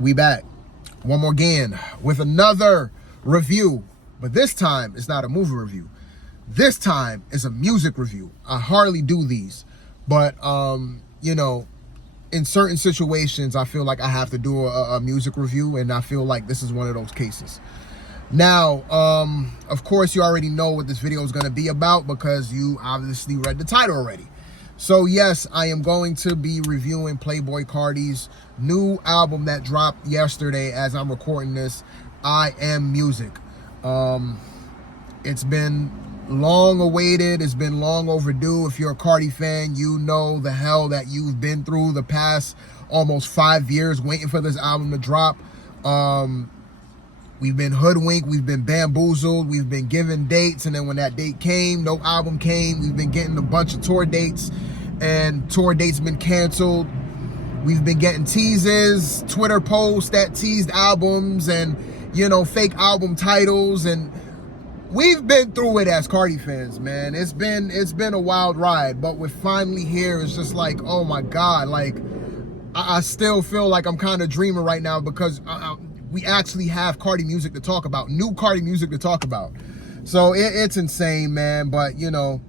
We back one more again with another review, but this time it's not a movie review. This time it's a music review. I hardly do these, but you know, in certain situations I feel like I have to do a music review, and I feel like this is one of those cases. Now, of course, you already know what this video is going to be about because you obviously read the title already. So yes, I am going to be reviewing Playboi Carti's new album that dropped yesterday as I'm recording this, I Am Music. It's been long awaited. It's been long overdue. If you're a Carti fan, you know the hell that you've been through the past almost 5 years waiting for this album to drop. We've been hoodwinked, we've been bamboozled, we've been given dates, and then when that date came, no album came. We've been getting a bunch of tour dates, and tour dates been canceled. We've been getting teases, Twitter posts that teased albums, and, you know, fake album titles, and we've been through it as Carti fans, man. It's been a wild ride, but we're finally here. It's just like, oh my God, like, I still feel like I'm kind of dreaming right now because we actually have Carti music to talk about, new Carti music to talk about. So it's insane, man. But, you know,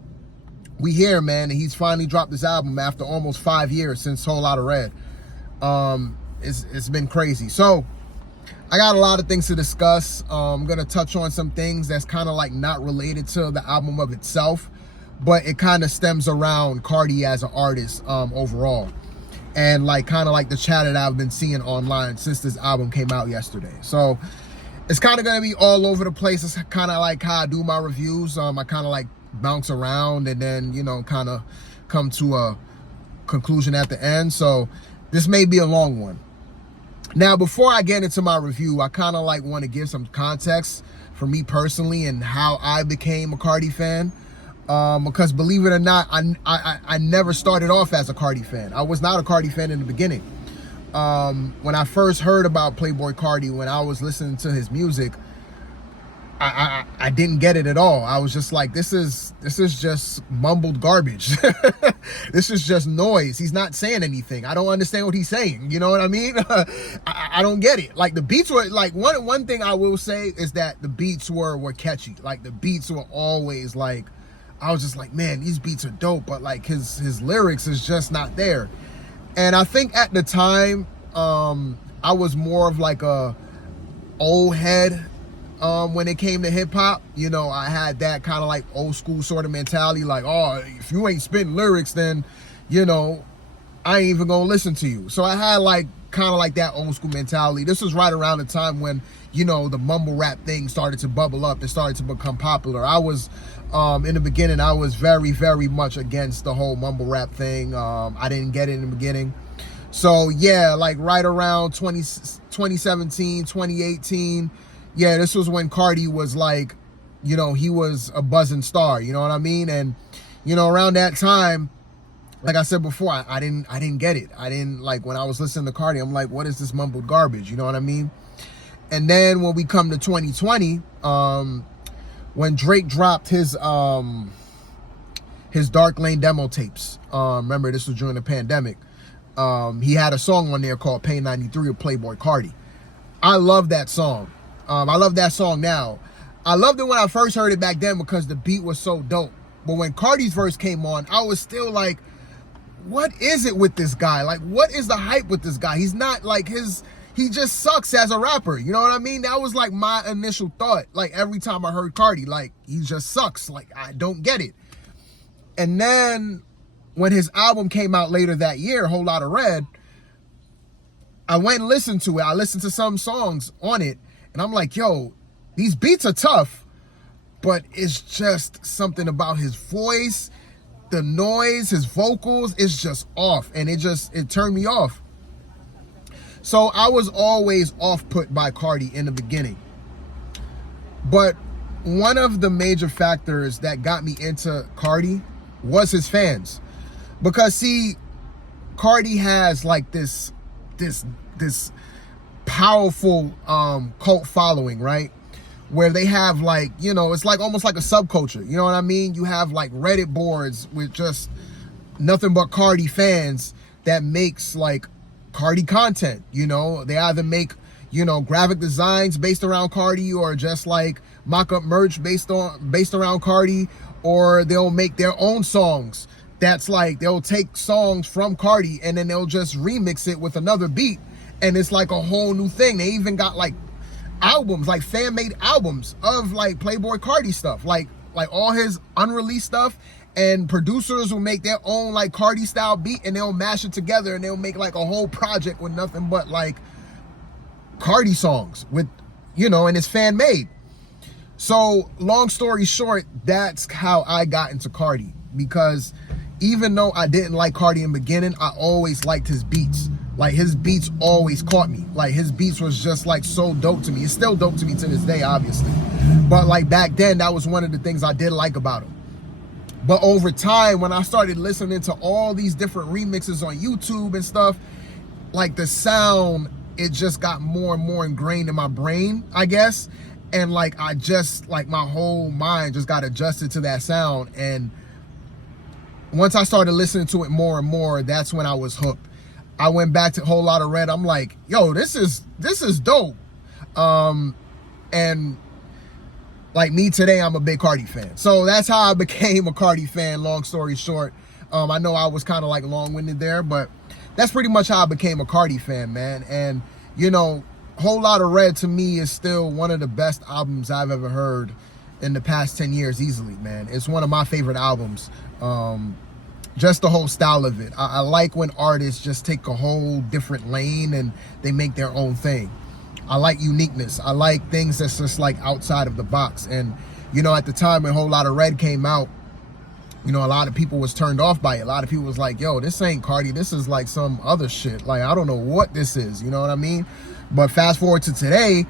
we here, man, and he's finally dropped this album after almost 5 years since Whole Lotta Red. It's been crazy. So I got a lot of things to discuss. I'm gonna touch on some things that's kind of like not related to the album of itself, but it kind of stems around Carti as an artist overall. And like kind of like the chat that I've been seeing online since this album came out yesterday. So it's kind of going to be all over the place. It's kind of like how I do my reviews. I kind of like bounce around and then, you know, kind of come to a conclusion at the end. So this may be a long one. Now, before I get into my review, I kind of like want to give some context for me personally and how I became a Carti fan. Because believe it or not, I never started off as a Carti fan. I was not a Carti fan in the beginning. When I first heard about Playboi Carti, when I was listening to his music, I didn't get it at all. I was just like, this is just mumbled garbage. This is just noise. He's not saying anything. I don't understand what he's saying. You know what I mean? I don't get it. Like the beats were like one thing I will say is that the beats were catchy. Like the beats were always like, I was just like, man, these beats are dope, but like his lyrics is just not there. And I think at the time, I was more of like a old head when it came to hip hop. You know, I had that kind of like old school sort of mentality, like, oh, if you ain't spitting lyrics, then, you know, I ain't even gonna listen to you. So I had like kind of like that old school mentality. This was right around the time when, you know, the mumble rap thing started to bubble up. It started to become popular. I was, in the beginning, I was very, very much against the whole mumble rap thing. I didn't get it in the beginning. So yeah, like right around 2017, 2018, yeah, this was when Carti was like, you know, he was a buzzing star, you know what I mean? And, you know, around that time, like I said before, I didn't get it. I didn't, like, when I was listening to Carti, I'm like, what is this mumbled garbage? You know what I mean? And then when we come to 2020, when Drake dropped his Dark Lane demo tapes, remember this was during the pandemic, he had a song on there called Pain 93 of Playboi Carti. I love that song. I love that song now. I loved it when I first heard it back then because the beat was so dope. But when Carti's verse came on, I was still like, what is it with this guy? Like, what is the hype with this guy? He's not like he just sucks as a rapper. You know what I mean? That was like my initial thought. Like every time I heard Carti, like he just sucks. Like I don't get it. And then when his album came out later that year, Whole Lotta Red, I went and listened to it. I listened to some songs on it and I'm like, yo, these beats are tough, but it's just something about his voice, the noise, his vocals, is just off. And it turned me off. So I was always off-put by Carti in the beginning. But one of the major factors that got me into Carti was his fans. Because see, Carti has like this powerful cult following, right? Where they have like, you know, it's like almost like a subculture. You know what I mean? You have like Reddit boards with just nothing but Carti fans that makes like Carti content. You know, they either make, you know, graphic designs based around Carti, or just like mock-up merch based around Carti, or they'll make their own songs. That's like, they'll take songs from Carti and then they'll just remix it with another beat, and it's like a whole new thing. They even got like albums, like fan-made albums of like Playboi Carti stuff, like all his unreleased stuff, and producers will make their own like Carti style beat and they'll mash it together and they'll make like a whole project with nothing but like Carti songs with, you know, and it's fan made. So long story short, that's how I got into Carti, because even though I didn't like Carti in the beginning, I always liked his beats. Like his beats always caught me. Like his beats was just like so dope to me. It's still dope to me to this day, obviously. But like back then, that was one of the things I did like about him. But over time, when I started listening to all these different remixes on YouTube and stuff, like the sound, it just got more and more ingrained in my brain, I guess. And like, I just, like my whole mind just got adjusted to that sound. And once I started listening to it more and more, that's when I was hooked. I went back to Whole Lotta Red. I'm like, yo, this is dope. And like me today, I'm a big Carti fan. So that's how I became a Carti fan, long story short. I know I was kind of like long-winded there, but that's pretty much how I became a Carti fan, man. And, you know, Whole Lotta Red to me is still one of the best albums I've ever heard in the past 10 years easily, man. It's one of my favorite albums. Just the whole style of it. I like when artists just take a whole different lane and they make their own thing. I like uniqueness. I like things that's just like outside of the box. And, you know, at the time when Whole Lotta Red came out, you know, a lot of people was turned off by it. A lot of people was like, yo, this ain't Carti. This is like some other shit. Like, I don't know what this is. You know what I mean? But fast forward to today,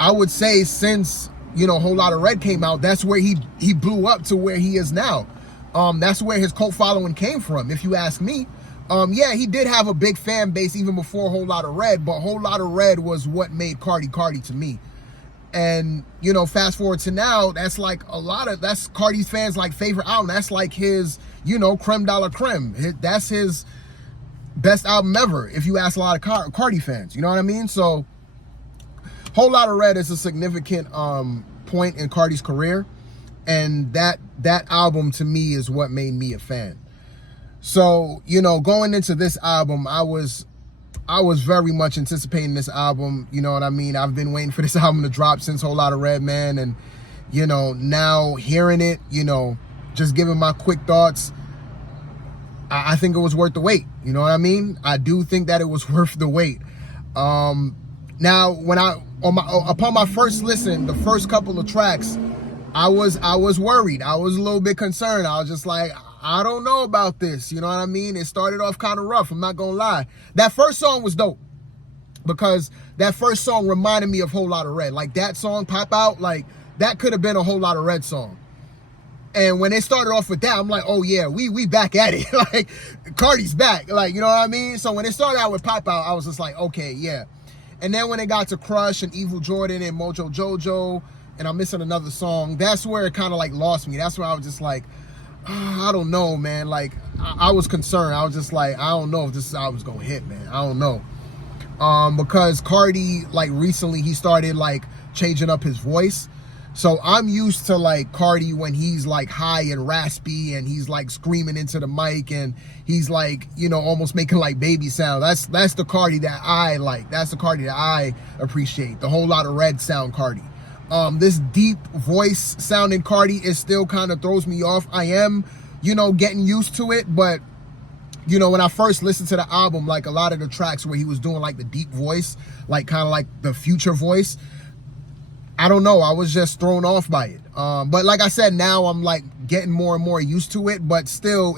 I would say since, you know, Whole Lotta Red came out, that's where he blew up to where he is now. That's where his cult following came from, if you ask me. Yeah, he did have a big fan base even before Whole Lotta Red, but Whole Lotta Red was what made Carti to me. And, you know, fast forward to now, that's like that's Carti's fans' like favorite album. That's like his, you know, creme de la creme. That's his best album ever, if you ask a lot of Carti fans. You know what I mean? So Whole Lotta Red is a significant point in Carti's career. And that album to me is what made me a fan. So, you know, going into this album, I was very much anticipating this album. You know what I mean? I've been waiting for this album to drop since Whole Lotta Red, man. And, you know, now hearing it, you know, just giving my quick thoughts, I think it was worth the wait. You know what I mean? I do think that it was worth the wait. Now, when upon my first listen, the first couple of tracks, I was worried. I was a little bit concerned. I was just like, I don't know about this. You know what I mean? It started off kind of rough. I'm not going to lie. That first song was dope because that first song reminded me of Whole Lotta Red. Like that song, Pop Out, like that could have been a Whole Lotta Red song. And when they started off with that, I'm like, oh yeah, we back at it. Like Carti's back. Like, you know what I mean? So when it started out with Pop Out, I was just like, okay, yeah. And then when it got to Crush and Evil Jordan and Mojo Jojo, and I'm missing another song, that's where it kind of like lost me. That's where I was just like, I don't know, man. Like, I was concerned. I was just like, I don't know if this album's gonna hit, man. I don't know. Because Carti, like recently, he started like changing up his voice. So I'm used to like Carti when he's like high and raspy and he's like screaming into the mic and he's like, you know, almost making like baby sound. That's the Carti that I like. That's the Carti that I appreciate. The Whole Lotta Red sound Carti. This deep voice sounding Carti is still kind of throws me off. I am, you know, getting used to it, but you know, when I first listened to the album, like a lot of the tracks where he was doing like the deep voice, like kind of like the Future voice, I don't know, I was just thrown off by it. But like I said, now I'm like getting more and more used to it, but still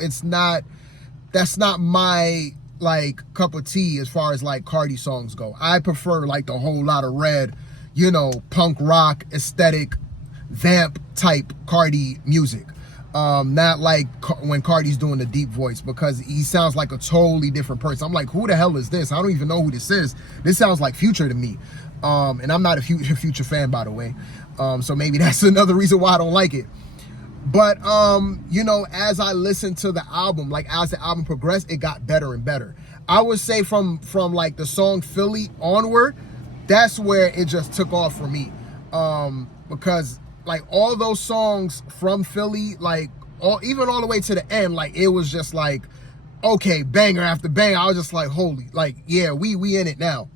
that's not my like cup of tea as far as like Carti songs go. I prefer like the Whole Lotta Red, you know, punk rock aesthetic, vamp type Carti music. Not like when Carti's doing the deep voice, because he sounds like a totally different person. I'm like, who the hell is this? I don't even know who this is. This sounds like Future to me. And I'm not a Future fan, by the way. So maybe that's another reason why I don't like it. But, you know, as I listened to the album, like as the album progressed, it got better and better. I would say from like the song Philly onward, that's where it just took off for me. Because like all those songs from Philly, like even all the way to the end, like it was just like, okay, banger after banger. I was just like, holy, like, yeah, we in it now.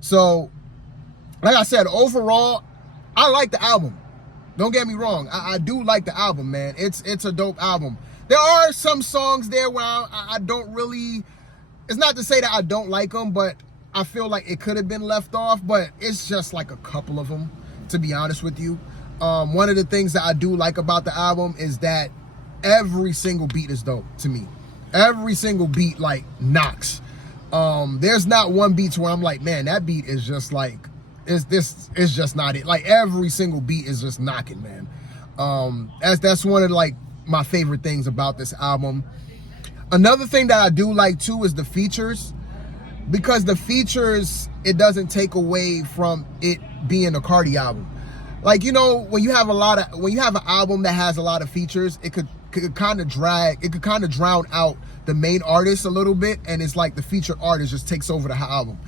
So, like I said, overall, I like the album. Don't get me wrong. I do like the album, man. It's a dope album. There are some songs there where I don't really, it's not to say that I don't like them, but I feel like it could have been left off, but it's just like a couple of them, to be honest with you. One of the things that I do like about the album is that every single beat is dope to me. Every single beat like knocks. There's not one beat where I'm like, man, that beat is just like, it's just not it. Like every single beat is just knocking, man. That's one of like my favorite things about this album. Another thing that I do like too is the features, because the features, it doesn't take away from it being a Carti album. Like, you know, when you have an album that has a lot of features, it could kind of drown out the main artist a little bit, and it's like the featured artist just takes over the album.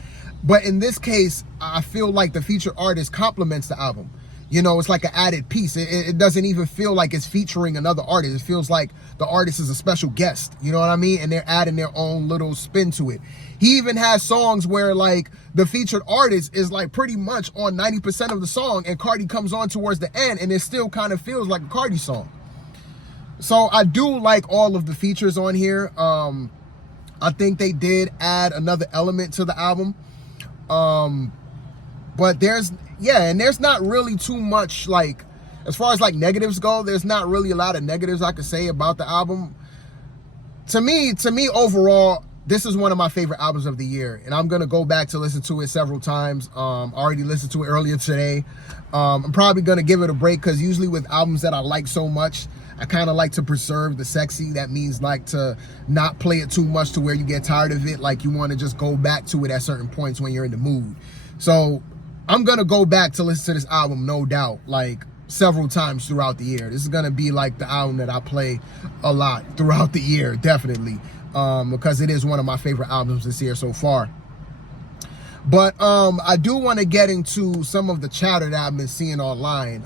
But in this case, I feel like the featured artist complements the album. You know, it's like an added piece. It doesn't even feel like it's featuring another artist. It feels like the artist is a special guest. You know what I mean? And they're adding their own little spin to it. He even has songs where like the featured artist is like pretty much on 90% of the song, and Carti comes on towards the end, and it still kind of feels like a Carti song. So I do like all of the features on here. I think they did add another element to the album. But there's not really too much, like, as far as like negatives go, there's not really a lot of negatives I could say about the album. To me overall, this is one of my favorite albums of the year, and I'm gonna go back to listen to it several times. I already listened to it earlier today. I'm probably gonna give it a break, because usually with albums that I like so much, I kind of like to preserve the sexy. That means like to not play it too much to where you get tired of it. Like you want to just go back to it at certain points when you're in the mood. So I'm going to go back to listen to this album, no doubt, like several times throughout the year. This is going to be like the album that I play a lot throughout the year, definitely, because it is one of my favorite albums this year so far. But I do want to get into some of the chatter that I've been seeing online.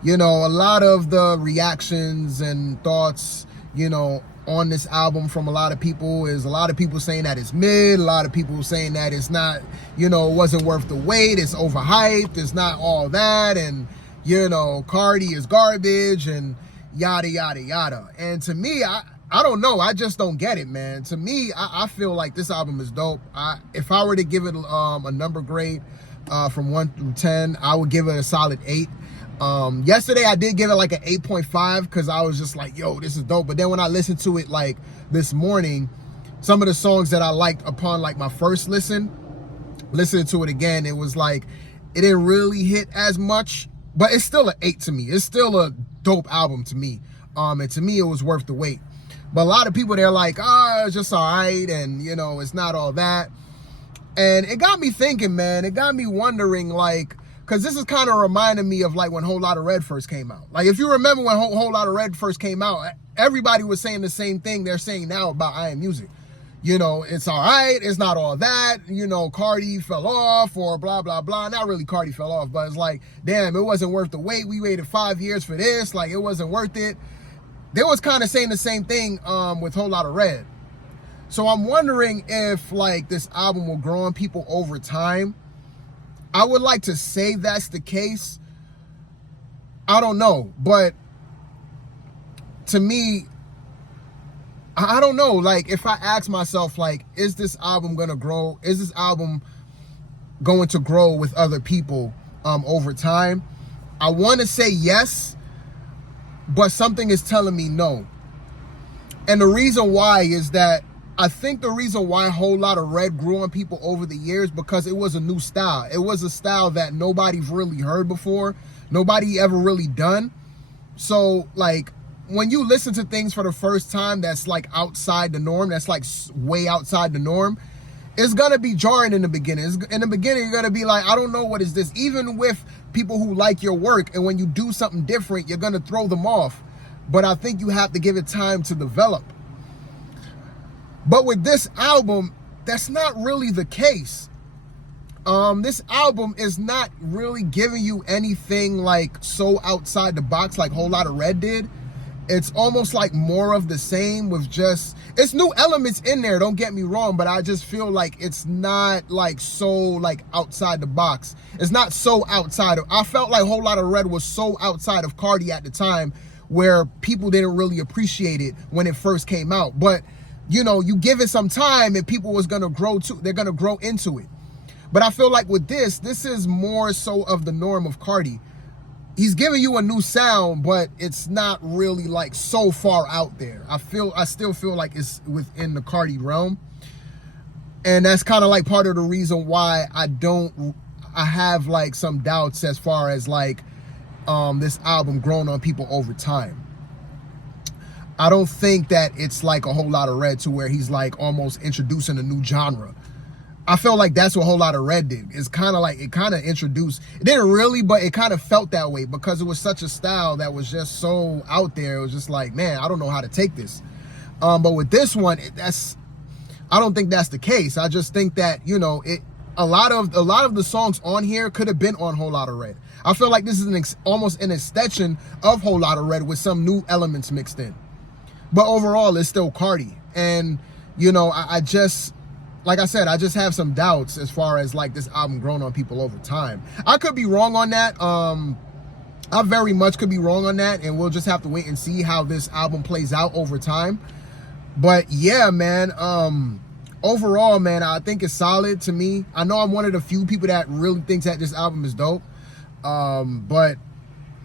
You know, a lot of the reactions and thoughts, you know, on this album from a lot of people is a lot of people saying that it's mid, a lot of people saying that it's not, you know, it wasn't worth the wait, it's overhyped, it's not all that, and, you know, Carti is garbage, and yada, yada, yada. And to me, I don't know, I just don't get it, man. To me, I feel like this album is dope. If I were to give it a number grade from 1 through 10, I would give it a solid 8. Yesterday I did give it like an 8.5, because I was just like, yo, this is dope. But then when I listened to it like this morning, some of the songs that I liked upon like my first listening to it again, it was like it didn't really hit as much, but it's still an 8 to me. It's still a dope album to me. And to me it was worth the wait. But a lot of people, they're like, it's just all right, and you know, it's not all that. And it got me thinking, man. It got me wondering, like, because this is kind of reminding me of like when Whole Lotta Red first came out. Like if you remember when Whole Lotta Red first came out, everybody was saying the same thing they're saying now about I Am Music. You know, it's all right, it's not all that, you know, Carti fell off, or blah, blah, blah. Not really Carti fell off, but it's like, damn, it wasn't worth the wait. We waited 5 years for this. Like, it wasn't worth it. They was kind of saying the same thing with Whole Lotta Red. So I'm wondering if like this album will grow on people over time. I would like to say that's the case. I don't know, but to me, I don't know. Like, if I ask myself, like, is this album gonna grow? Is this album going to grow with other people over time? I want to say yes, but something is telling me no. And the reason why is that I think the reason why Whole Lotta Red grew on people over the years, because it was a new style. It was a style that nobody's really heard before. Nobody ever really done. So, like, when you listen to things for the first time that's, like, outside the norm, that's, like, way outside the norm, it's going to be jarring in the beginning. In the beginning, you're going to be like, I don't know, what is this? Even with people who like your work, and when you do something different, you're going to throw them off. But I think you have to give it time to develop. But with this album, that's not really the case. This album is not really giving you anything like so outside the box like Whole Lotta Red did. It's almost like more of the same with just, it's new elements in there, don't get me wrong, but I just feel like it's not like so like outside the box. It's not so outside of, I felt like Whole Lotta Red was so outside of Carti at the time where people didn't really appreciate it when it first came out. But, you know, you give it some time and people was gonna grow too, they're gonna grow into it. But I feel like with this is more so of the norm of Carti. He's giving you a new sound, but it's not really like so far out there. I still feel like it's within the Carti realm. And that's kind of like part of the reason why I have like some doubts as far as like this album growing on people over time. I don't think that it's like a Whole Lotta Red to where he's like almost introducing a new genre. I felt like that's what Whole Lotta Red did. It's kind of like, it kind of introduced, it didn't really, but it kind of felt that way because it was such a style that was just so out there. It was just like, man, I don't know how to take this. But with this one, I don't think that's the case. I just think that, you know, a lot of the songs on here could have been on Whole Lotta Red. I feel like this is almost an extension of Whole Lotta Red with some new elements mixed in. But overall, it's still Carti. And, you know, I just, like I said, I just have some doubts as far as like this album growing on people over time. I could be wrong on that. I very much could be wrong on that, and we'll just have to wait and see how this album plays out over time. But yeah, man, overall, man, I think it's solid to me. I know I'm one of the few people that really thinks that this album is dope. But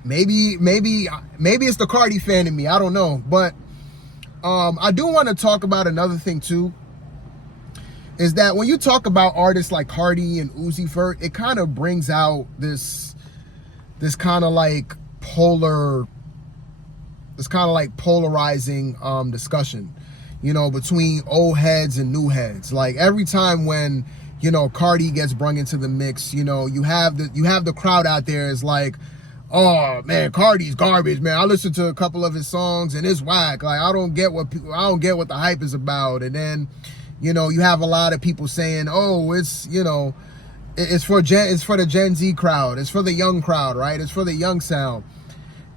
maybe it's the Carti fan in me. I don't know. But I do want to talk about another thing too. Is that when you talk about artists like Carti and Uzi Vert, it kind of brings out this kind of like polarizing discussion, you know, between old heads and new heads. Like every time when, you know, Carti gets brung into the mix, you know, you have the crowd out there is like, oh man, Carti's garbage, man. I listened to a couple of his songs and it's whack. Like I don't get what the hype is about. And then, you know, you have a lot of people saying, oh, it's, you know, it's for the Gen Z crowd. It's for the young crowd, right? It's for the young sound.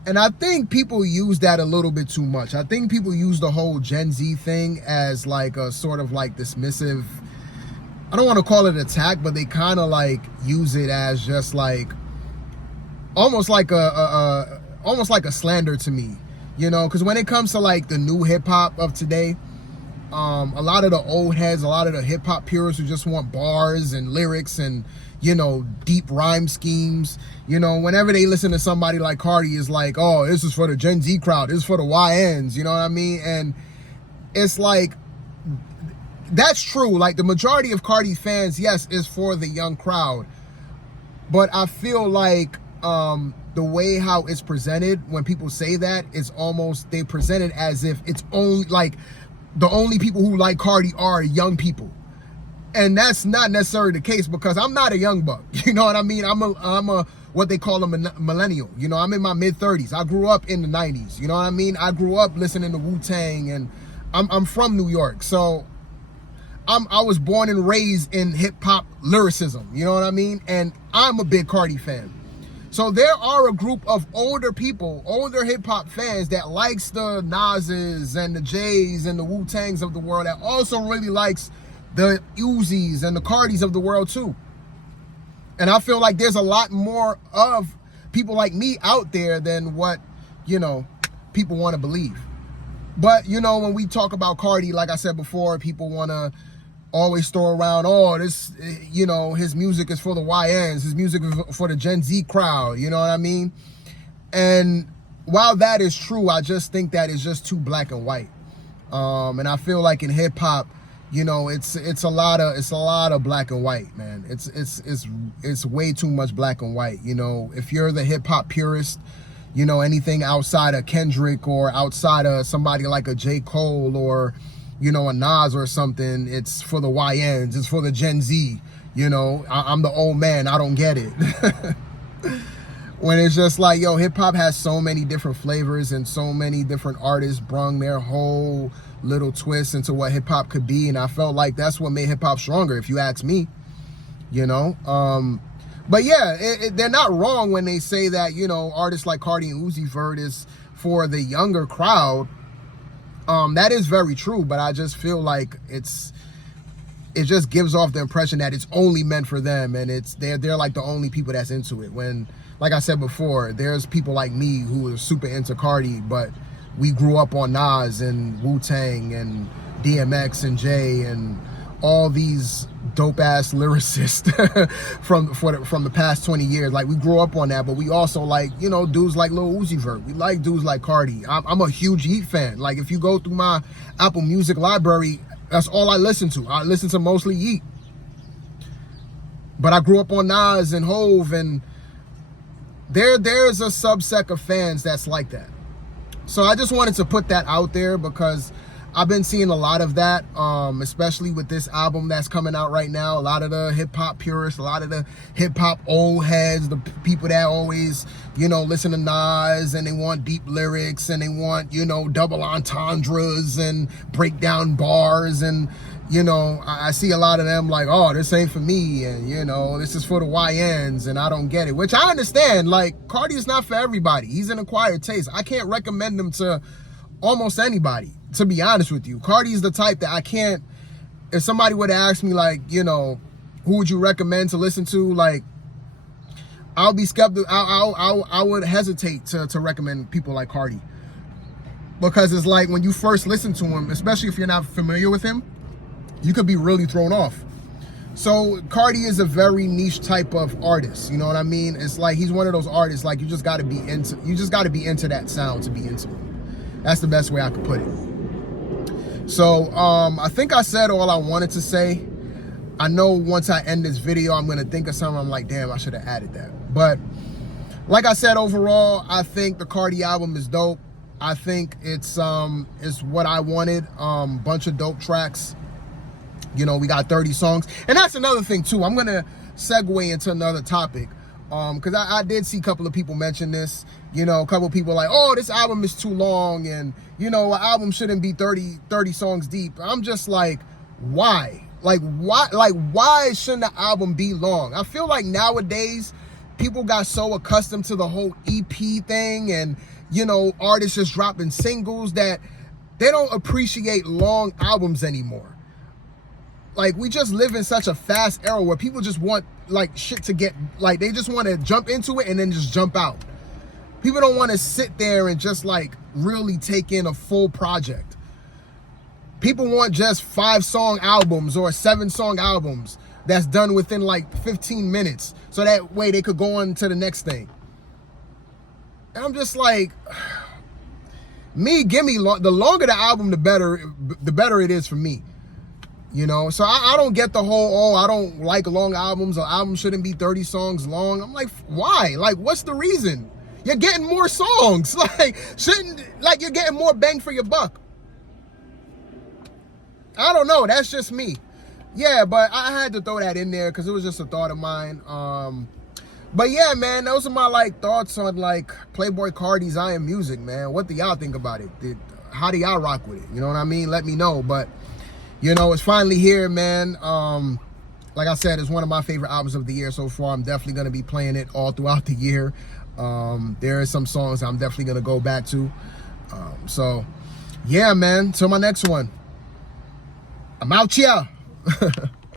And I think people use that a little bit too much. I think people use the whole Gen Z thing as like a sort of like dismissive, I don't want to call it attack, but they kind of like use it as just like, almost like a slander to me, you know? Because when it comes to like the new hip hop of today, a lot of the old heads, a lot of the hip hop purists who just want bars and lyrics and, you know, deep rhyme schemes, you know, whenever they listen to somebody like Carti, is like, oh, this is for the Gen Z crowd, this is for the YNs, you know what I mean? And it's like, that's true. Like the majority of Carti fans, yes, is for the young crowd. But I feel like the way how it's presented, when people say that, it's almost, they present it as if it's only like, the only people who like Carti are young people. And that's not necessarily the case, because I'm not a young buck. You know what I mean? I'm a what they call a millennial. You know, I'm in my mid-30s. I grew up in the 90s. You know what I mean? I grew up listening to Wu-Tang, and I'm from New York. So I was born and raised in hip-hop lyricism. You know what I mean? And I'm a big Carti fan. So there are a group of older people, older hip-hop fans that likes the Nas's and the J's and the Wu-Tangs of the world, that also really likes the Uzis and the Cartis of the world too. And I feel like there's a lot more of people like me out there than what, you know, people want to believe. But, you know, when we talk about Carti, like I said before, people want to always throw around, oh, this, you know, his music is for the YNs, his music is for the Gen Z crowd, you know what I mean? And while that is true, I just think that it's just too black and white. And I feel like in hip hop, you know, it's a lot of black and white, man. It's way too much black and white. You know, if you're the hip hop purist, you know, anything outside of Kendrick or outside of somebody like a J. Cole or, you know, a Nas or something, it's for the YNs, it's for the Gen Z. You know, I'm the old man, I don't get it. when it's just like, yo, hip hop has so many different flavors and so many different artists brung their whole little twist into what hip hop could be. And I felt like that's what made hip hop stronger, if you ask me, you know? But yeah, they're not wrong when they say that, you know, artists like Carti and Uzi Vert is for the younger crowd. That is very true, but I just feel like it just gives off the impression that it's only meant for them, and they're like the only people that's into it. When, like I said before, there's people like me who are super into Carti, but we grew up on Nas and Wu-Tang and DMX and Jay and all these dope ass lyricists from the past 20 years. Like, we grew up on that, but we also like, you know, dudes like Lil Uzi Vert. We like dudes like Carti. I'm a huge Yeat fan. Like, if you go through my Apple Music library, that's all I listen to. I listen to mostly Yeat. But I grew up on Nas and Hove, and there's a subset of fans that's like that. So I just wanted to put that out there because I've been seeing a lot of that, especially with this album that's coming out right now. A lot of the hip-hop purists, a lot of the hip-hop old heads, the people that always, you know, listen to Nas and they want deep lyrics and they want, you know, double entendres and break down bars. And, you know, I see a lot of them like, oh, this ain't for me, and, you know, this is for the YNs, and I don't get it. Which I understand. Like, Carti is not for everybody. He's an acquired taste. I can't recommend him to almost anybody, to be honest with you. Carti is the type that I can't, if somebody would ask me, like, you know, who would you recommend to listen to, like, I'll be skeptical. I would hesitate to recommend people like Carti, because it's like, when you first listen to him, especially if you're not familiar with him, you could be really thrown off. So Carti is a very niche type of artist, you know what I mean? It's like, he's one of those artists, like, you just got to be into that sound to be into him. That's the best way I could put it. So I think I said all I wanted to say. I know once I end this video, I'm gonna think of something. I'm like, damn, I should have added that. But like I said, overall, I think the Carti album is dope. I think it's what I wanted. Bunch of dope tracks. You know, we got 30 songs, and that's another thing too. I'm gonna segue into another topic, because I did see a couple of people mention this. You know, a couple of people like, oh, this album is too long, and, you know, an album shouldn't be 30 songs deep. I'm just like, why? Like, why shouldn't the album be long? I feel like nowadays people got so accustomed to the whole EP thing, and, you know, artists just dropping singles, that they don't appreciate long albums anymore. Like, we just live in such a fast era where people just want, like, shit to get, like, they just want to jump into it and then just jump out. People don't want to sit there and just, like, really take in a full project. People want just 5-song albums or 7-song albums that's done within like 15 minutes. So that way they could go on to the next thing. And I'm just like, give me the longer the album, the better it is for me. You know, so I don't get the whole, oh, I don't like long albums, or albums shouldn't be 30 songs long. I'm like, why? Like, what's the reason? You're getting more songs. Like, you're getting more bang for your buck. I don't know. That's just me. Yeah, but I had to throw that in there because it was just a thought of mine. But yeah, man, those are my, like, thoughts on, like, Playboi Carti's I Am Music, man. What do y'all think about it? How do y'all rock with it? You know what I mean? Let me know. But, you know, it's finally here, man. Like I said, it's one of my favorite albums of the year so far. I'm definitely going to be playing it all throughout the year. There are some songs I'm definitely going to go back to. So, yeah, man. Till my next one. I'm out here.